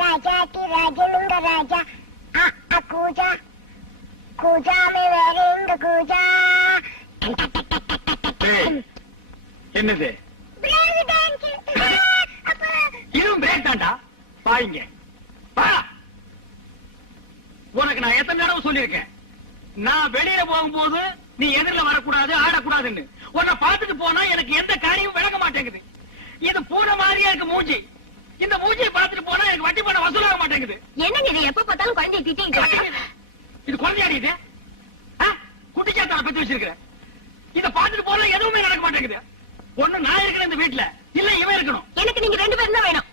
राजा की राजलुंग राजा कूजा कूजा में वेरिंग कूजा என்னது இதுவும் பிரேக் தாண்டா பாருங்க உனக்கு நான் எத்தனை தடவை சொல்லியிருக்கேன் நான் வெளியில போகும்போது நீ எதிரில் வரக்கூடாது ஆடக்கூடாதுன்னு உன்னை பார்த்துட்டு போனா எனக்கு எந்த காரியமும் விளங்க மாட்டேங்குது இது பூனை மாதிரியா இருக்கு மூஞ்சி இந்த மூஞ்சியை பார்த்துட்டு போனா எனக்கு வட்டி பணம் வசூலாக மாட்டேங்குது என்னங்க இது எப்ப பார்த்தாலும் குழந்தைய திட்டிங்க இது குழந்தையாடி இது குட்டிச்சாத்தான பத்தி வச்சிருக்கிற இத பார்த்துட்டு போனா எதுவுமே நடக்க மாட்டேங்குது ஒண்ணு நான் இருக்கிறேன் இந்த வீட்டுல இல்ல இவன் இருக்கணும் எனக்கு நீங்க 2 பேரும் தான் வேணும்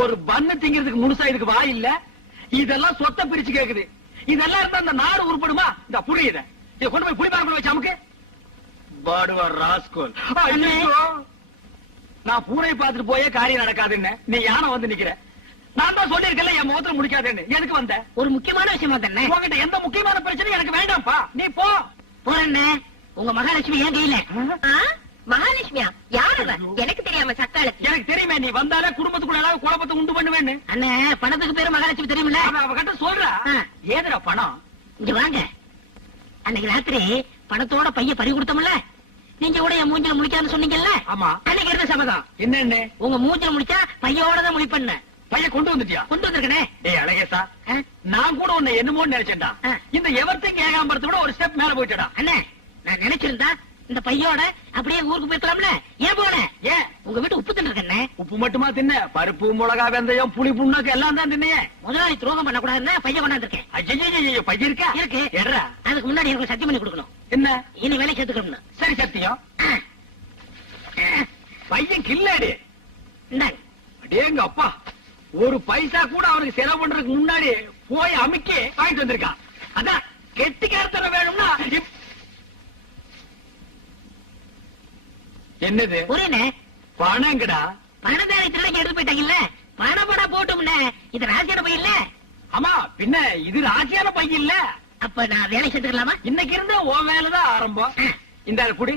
ஒரு பண்ணு திங்கிறதுக்கு முழுசா இதுக்கு வாய் இல்ல இதெல்லாம் சொத்தை பிரிச்சு கேக்குது இதெல்லாம் இருந்தா அந்த நாடு உருப்படுமா இந்த புரியுத இதை கொண்டு போய் புளிப்பாங்க வச்சு அமுக்கு பாடுவார் ராஸ்கோல் நான் பூனை பார்த்துட்டு போயே காரியம் நடக்காதுன்னு நீ யானை வந்து நிக்கிற நான் தான் சொல்லிருக்கல என் முகத்துல முடிக்காதுன்னு எதுக்கு வந்த ஒரு முக்கியமான விஷயமா தானே உங்ககிட்ட எந்த முக்கியமான பிரச்சனையும் எனக்கு வேண்டாம்ப்பா நீ போ போறேன்னு உங்க மகாலட்சுமி ஏன் கையில மகாலட்சுமியா யாரு எனக்கு தெரியாம சக்காலத்து எனக்கு தெரியுமே நீ வந்தாலே குடும்பத்துக்குள்ள ஏதாவது குழப்பத்தை உண்டு பண்ணுவேன்னு அண்ணே பணத்துக்கு பேரு மகாலட்சுமி தெரியுமில்ல அவகிட்ட சொல்றா ஏதுடா பணம் இங்க வாங்க அன்னைக்கு ராத்திரி பணத்தோட பைய பறி கொடுத்தோம்ல நீங்க கூட என் மூஞ்சில முடிக்காதுன்னு சொன்னீங்கல்ல ஆமா அன்னைக்கு இருந்த சபதம் என்ன உங்க மூஞ்சில முடிச்சா பையோட தான் முடிப்பண்ண பையன் கொண்டு வந்துட்டியா கொண்டு வந்திருக்கனே ஏய் அழகேசா நான் கூட உன்னை என்னமோன்னு நினைச்சேன்டா இந்த எவர்த்திங் ஏகாம்பரத்தை விட ஒரு ஸ்டெப் மேல போயிட்டடா அண்ணே நான் நினைச்சிருந்தா இந்த பையோட அப்படியே ஊருக்கு போயிருக்கலாம்ல ஏன் போன ஏன் உங்க வீட்டு உப்பு தின்னு உப்பு மட்டுமா தின்ன பருப்பு மிளகா வெந்தயம் புளி புண்ணாக்கு எல்லாம் தான் தின்னையே முதலாளி துரோகம் பண்ண கூடாதுன்னா பையன் கொண்டாந்துருக்கேன் ஐயோ பையன் இருக்கா இருக்கு எட்ரா அதுக்கு முன்னாடி எனக்கு சத்தியம் பண்ணி கொடுக்கணும் என்ன இனி வேலை சேர்த்துக்கணும் சரி சத்தியம் பையன் கில்லாடி இந்தாங்க அடேங்க அப்பா ஒரு பைசா கூட அவனுக்கு செலவு பண்றதுக்கு முன்னாடி போய் அமுக்கி வாங்கிட்டு வந்திருக்கான் அதான் கெட்டிக்காரத்தனை வேணும்னா என்னது புரியல பணங்கடா பணத்தாரி திருடங்க எடுத்து போயிட்டாங்கல்ல பணப்படா போட்டோம்ல இது ராசியான பையன் இல்ல ஆமா பின்ன இது ராசியான பையன் இல்ல அப்ப நான் வேலை சேர்த்துக்கலாமா இன்னைக்கு இருந்து உன் வேலைதான் ஆரம்பம் இந்த குடி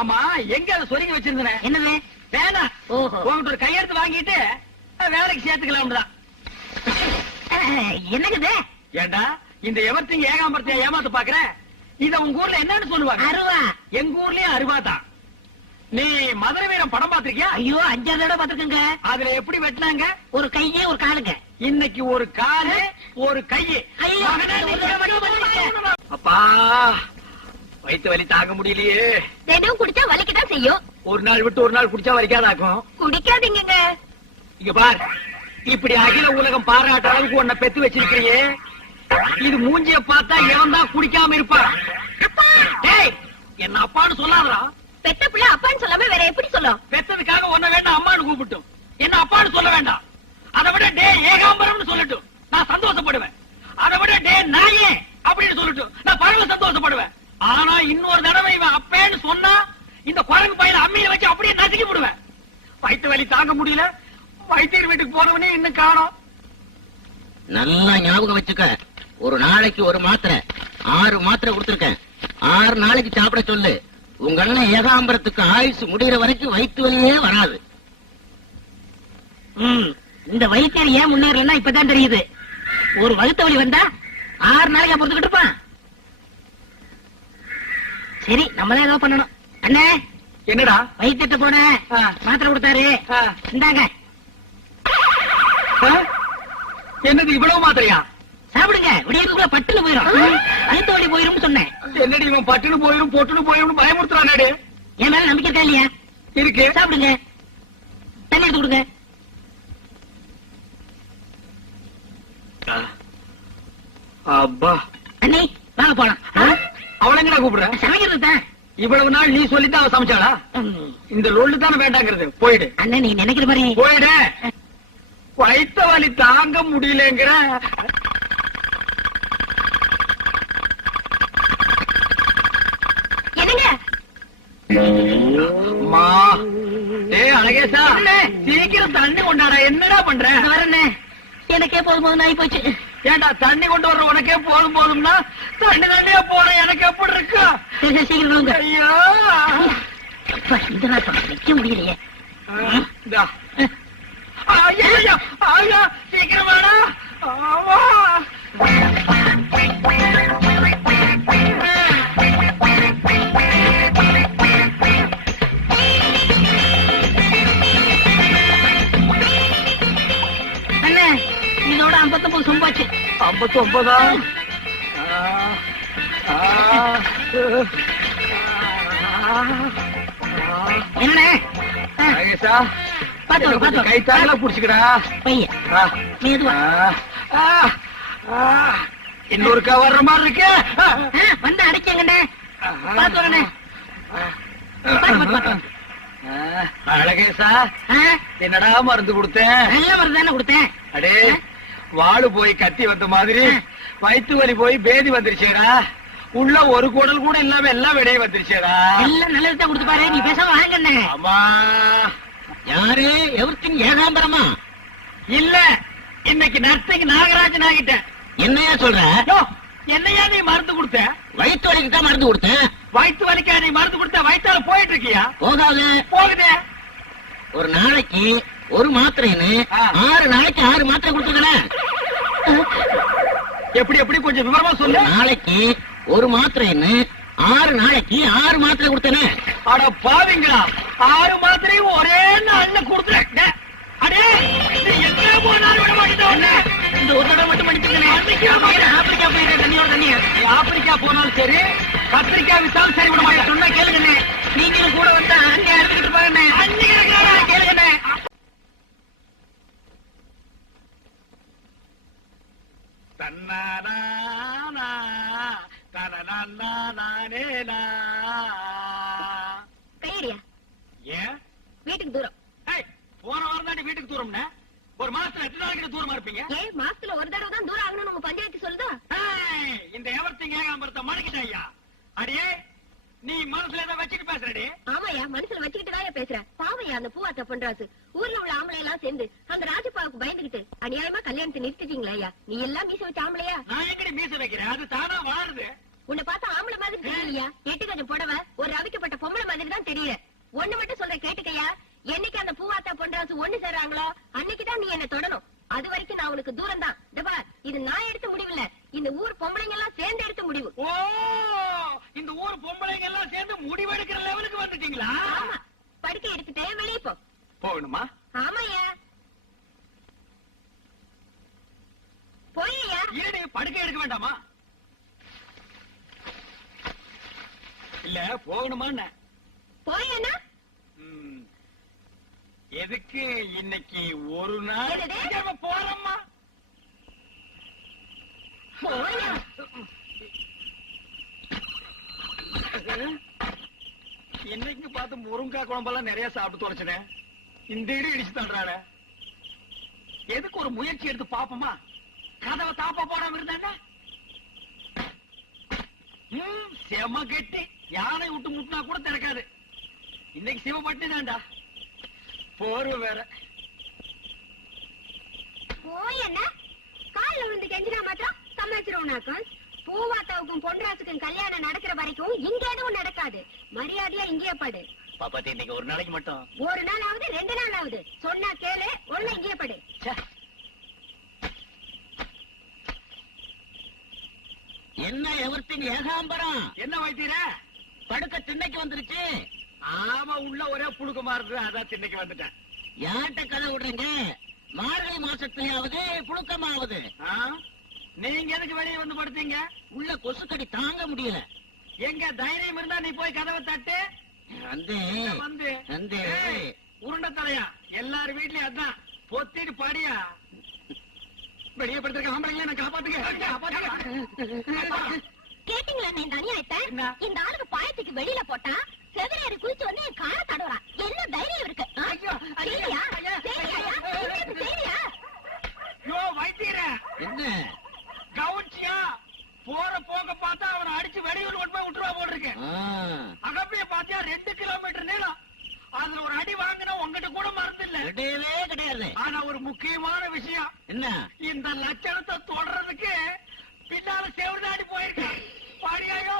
ஆமா எங்க அதை சொருங்கி வச்சிருந்தேன் என்னது வேணாம் ஓஹோ உங்ககிட்ட ஒரு கையெழுத்து வாங்கிட்டு வேலைக்கு சேர்த்துக்கலாம் என்னது ஏண்டா இந்த எவர்த்திங் ஏகாம்பரத்தை ஏமாத்து பாக்குற இத உங்க ஊர்ல என்னன்னு சொல்லுவாங்க அருவா எங்க ஊர்லயும் அருவா தான் நீ மதுரை வீரம் படம் பாத்திருக்கியா ஐயோ 5 தடவை பாத்துக்கங்க அதுல எப்படி வெட்டினாங்க ஒரு கையே ஒரு காலுங்க இன்னைக்கு ஒரு காலு ஒரு கையே ஐயோ அப்பா வயிற்று வலி தாங்க முடியலையே தினம் குடிச்சா வலிக்கதான் செய்யும் ஒரு நாள் விட்டு ஒரு நாள் குடிச்சா வலிக்காதாக்கும் குடிக்காதீங்க இங்க பார் இப்படி அகில உலகம் பாராட்ட அளவுக்கு உன்னை பெத்து வச்சிருக்கிறியே இது மூஞ்சிய பார்த்தா எவன் தான் குடிக்காம இருப்பான் என்ன அப்பான்னு சொல்லாதடா பெத்த பிள்ளை அப்பான்னு சொல்லாம வேற எப்படி சொல்லும் பெத்ததுக்காக உன்ன வேண்டாம் அம்மான்னு கூப்பிட்டும் என்ன அப்பான்னு சொல்ல வேண்டாம் அதை விட டே ஏகாம்பரம்னு சொல்லட்டும் நான் சந்தோஷப்படுவேன் அதை விட டே நாயே அப்படின்னு சொல்லட்டும் நான் பரவ சந்தோஷப்படுவேன் ஆனா இன்னொரு தடவை இவன் அப்பேன்னு சொன்னா இந்த குரங்கு பையனை அம்மியில வச்சு அப்படியே நசுக்கி விடுவேன் வயிற்று வலி தாங்க முடியல வைத்தியர் வீட்டுக்கு போனவனே இன்னும் காணோம் நல்லா ஞாபகம் வச்சுக்க ஒரு நாளைக்கு ஒரு மாத்திரை 6 மாத்திரை கொடுத்திருக்கேன் 6 நாளைக்கு சாப்பிட சொல்லு உங்க அண்ணன் ஏகாம்பரத்துக்கு ஆயுசு முடிகிற வரைக்கும் வயிற்று வலியே வராது இந்த வைத்தியர் ஏன் முன்னேறலன்னா இப்பதான் தெரியுது ஒரு வகுத்த வலி வந்தா 6 நாளைக்கு பொறுத்துக்கிட்டு இருப்பான் சரி நம்மதான் ஏதோ பண்ணணும் அண்ணே என்னடா வைத்தியத்தை போன மாத்திரை கொடுத்தாரு இந்தாங்க என்னது இவ்வளவு மாத்திரையா சாப்பிடுங்க விடியதுக்குள்ள பட்டுன்னு போயிடும் வயிற்று வலி போயிரும் சொன்னேன் என்னடி இவன் பட்டுன்னு போயிரும் பொட்டுன்னு போயிரும் பயமுறுத்துறானே என் மேல நம்பிக்கை இருக்கா இல்லையா இருக்கு சாப்பிடுங்க தண்ணி எடுத்து கொடுங்க அப்பா அண்ணி வாங்க போலாம் அவளை எங்கடா கூப்பிடுற சமைக்கிறது தான் இவ்வளவு நாள் நீ சொல்லித்தான் அவ சமைச்சாளா இந்த லொல்லு தானே வேண்டாங்கிறது போயிடு அண்ணன் நீ நினைக்கிற மாதிரி போயிடு வயிற்று வலி தாங்க முடியலங்கிற என்னங்க அழகேசா சீக்கிரம் தண்ணி கொண்டாடா என்னடா பண்ற வரண்ணே எனக்கே போதும் ஆகி போச்சு ஏண்டா தண்ணி கொண்டு வர்ற உனக்கே போதும்னா தண்ணியா போற எனக்கு எப்படி இருக்கு சீக்கிரம் ஐயோ அப்பா, இந்த நாட்டம் நிக்க முடியலையே. இந்தா. ஐயா, ஐயா, சீக்கிரம் வாடா. ஆமா. அண்ணே, இதோட 59 சொம்பாச்சு. 59 என்னண்ணே? கை தாங்களா புடிச்சுக்கடா. பையன் மெதுவா. இன்னொருக்கா வர்ற மாதிரி இருக்கு. வந்து அடைக்கங்கண்ணே. பாத்து வரண்ணே. அழகேசா, என்னடா மருந்து கொடுத்தேன்? நல்ல மருந்து தானே கொடுத்தேன். அடே, வாழு போய் கத்தி வந்த மாதிரி வயிற்று வலி போய் பேதி வந்துருச்சேடா. உள்ள ஒரு குடல் கூட இல்லாம எல்லாம் வெளியே வந்துருச்சேடா. எல்லாம் நல்லதுதான் கொடுத்து பாரு. நீ பேசாம வாங்கண்ணே. ஆமா. யாரு எவர்த்தின் ஏகாம்பரமா? இல்ல, இன்னைக்கு நர்த்தங்க நாகராஜன் ஆகிட்டேன். என்னையா சொல்ற? என்னையா நீ மருந்து கொடுத்த? வயிற்று வலிக்கு தான் மருந்து கொடுத்தேன். வயிற்று வலிக்கா நீ மருந்து கொடுத்த? வயிற்றால போயிட்டு இருக்கியா? போகாது. போகுதே. ஒரு நாளைக்கு ஒரு மாத்திரைன்னு 6 நாளைக்கு 6 மாத்திரை கொடுத்துக்கிறேன். எப்படி எப்படி கொஞ்சம் விவரமா சொல்லு. நாளைக்கு ஒரு மாத்திரைன்னு 6 நாளைக்கு 6 மாத்திரை கொடுத்தேனே. அட பாவிங்களா, 6 மாத்திரையும் ஒரே நாள்ல கொடுத்துறேன். அடே, நீ எங்க போனாலும் விட மாட்டேன். இந்த ஒரு தடவை மட்டும் பண்ணிட்டு ஆப்பிரிக்கா போயிட்டு தண்ணியோட தண்ணியா. ஆப்பிரிக்கா போனாலும் சரி, கத்திரிக்காய் வித்தாலும் சரி விட மாட்டேன். சொன்னா கேளுங்கண்ணே. நீங்களும் கூட வந்தா அங்கே அறுத்துக்கிட்டு பாருண்ணே. கேளுங்கண்ணே. தன்னானா தனநானேனா. கையடியா. ஏன் வீட்டுக்கு தூரம். போன வாரம் தாண்டி வீட்டுக்கு தூரம்னா ஒரு மாசத்துல எத்தனை நாளைக்கு தூரமா இருப்பீங்க? ஏன் மாசத்துல ஒரு தடவை தான் தூரம் ஆகணும்னு உங்க பஞ்சாயத்து சொல்லுதா? இந்த எவர்த்திங்க ஏகாம்பரத்தை மடக்கிட்டாயா? அடியே, நீ மனசுல ஏதோ வச்சுட்டு பேசுறடி. ஆமாயா, மனசுல வச்சுக்கிட்டு தான் பேசுறேன். பாவையா அந்த பூவாத்த பண்றாசு. ஊர்ல உள்ள ஆம்பளை எல்லாம் சேர்ந்து அந்த ராஜப்பாவுக்கு பயந்துகிட்டு அநியாயமா கல்யாணத்தை நிறுத்திட்டீங்களா ஐயா? நீ எல்லாம் மீச வச்ச ஆம்பளையா? நான் எங்கடி மீச வைக்கிறேன்? அது தானா வாழுது. உன்னை பார்த்தா ஆம்பளை மாதிரி தெரியலையா? 8 கஜம் புடவை, ஒரு ரவிக்கப்பட்ட பொம்பளை மாதிரி தான் தெரியல. ஒண்ணு மட்டும் சொல்ற கேட்டுக்கையா, என்னைக்கு அந்த பூவாத்தா பொன்ராசு ஒண்ணு சேர்றாங்களோ அன்னைக்குதான் நீ என்ன தொடணும். அது வரைக்கும் நான் உனக்கு தூரம் தான். இது நான் எடுத்த முடிவு இல்ல, இந்த ஊர் பொம்பளைங்க எல்லாம் சேர்ந்து எடுத்த முடிவு. ஓ, இந்த ஊர் பொம்பளைங்க எல்லாம் சேர்ந்து முடிவெடுக்கிற லெவலுக்கு வந்துட்டீங்களா? ஆமா, படுக்கை எடுத்துட்டே வெளியே போ. போகணுமா? ஆமாயா, போய்யா. ஏடி, படுக்கை எடுக்க வேண்டாமா? இல்ல, போகணுமா? போயேனா? எதுக்கு இன்னைக்கு ஒரு நாள் போறோம்மா? இன்னைக்கு பார்த்து முருங்காய் குழம்பெல்லாம் நிறைய சாப்பிட்டு தொலைச்சினேன். இந்த இடி இடிச்சு தள்ளுறாள. எதுக்கு ஒரு முயற்சி எடுத்து பாப்போமா? கதவை தாப்பா போடாம இருந்தாங்க. செம கெட்டி, யானை விட்டு முட்டினா கூட திறக்காது. இன்னைக்கு சிவப்பட்டு தான்டா. போர்வை வேற. போயேனா? கால்ல விழுந்து கெஞ்சினா மாத்திரம் சமாளிச்சிருவோம்னாக்கும். பூவாத்தாவுக்கும் பொன்ராசுக்கும் கல்யாணம் நடக்கிற வரைக்கும் இங்க எதுவும் நடக்காது. மரியாதையா இங்கே படு. பாப்பாத்தி, இன்னைக்கு ஒரு நாளைக்கு மட்டும். ஒரு நாள் ஆகுது, 2 நாள் ஆகுது. சொன்னா கேளு, ஒண்ணு இங்கே படு. என்ன எவர்த்தின் ஏகாம்பரம்? என்ன வைத்தீர? படுக்க திண்ணைக்கு வந்துருச்சு. ஆமா, உள்ள ஒரே புழுக்கமா இருக்கு, அதான் திண்ணைக்கு வந்துட்டேன். யார்கிட்ட கதை விடுறீங்க? மார்கழி மாசத்துலயாவது புழுக்கமாவது. நீங்க எதுக்கு வெளியே வந்து படுத்தீங்க? உள்ள கொசுக்கடி தாங்க முடியல. எங்க தைரியம் இருந்தா நீ போய் கதவை தட்டு. வந்து வந்து உருண்ட தலையா, எல்லாரும் வீட்லயும் அதான். பொத்திட்டு பாடியா. வெளியே படுத்திருக்க கேட்டீங்களா இந்த அநியாயத்தை? இந்த ஆளுக்கு பாயத்துக்கு வெளியில போட்டா செவிலியர் குளிச்சு வந்து என் காலை தடுறான். என்ன தைரியம் இருக்கு? வைத்தீர என்ன கவுன்சியா? போற போக பார்த்தா அவனை அடிச்சு வெளியூர் கொண்டு போய் விட்டுருவா போட்டிருக்கு. அகப்பிய பாத்தியா 2 கிலோமீட்டர் நீளம். அதுல ஒரு அடி வாங்கினா உங்ககிட்ட கூட மறந்து இல்ல. கிடையவே கிடையாது. ஆனா ஒரு முக்கியமான விஷயம் என்ன? இந்த லட்சணத்தை தொடறதுக்கு பின்னால செவர்தாடி போயிருக்க. பாடியாயோ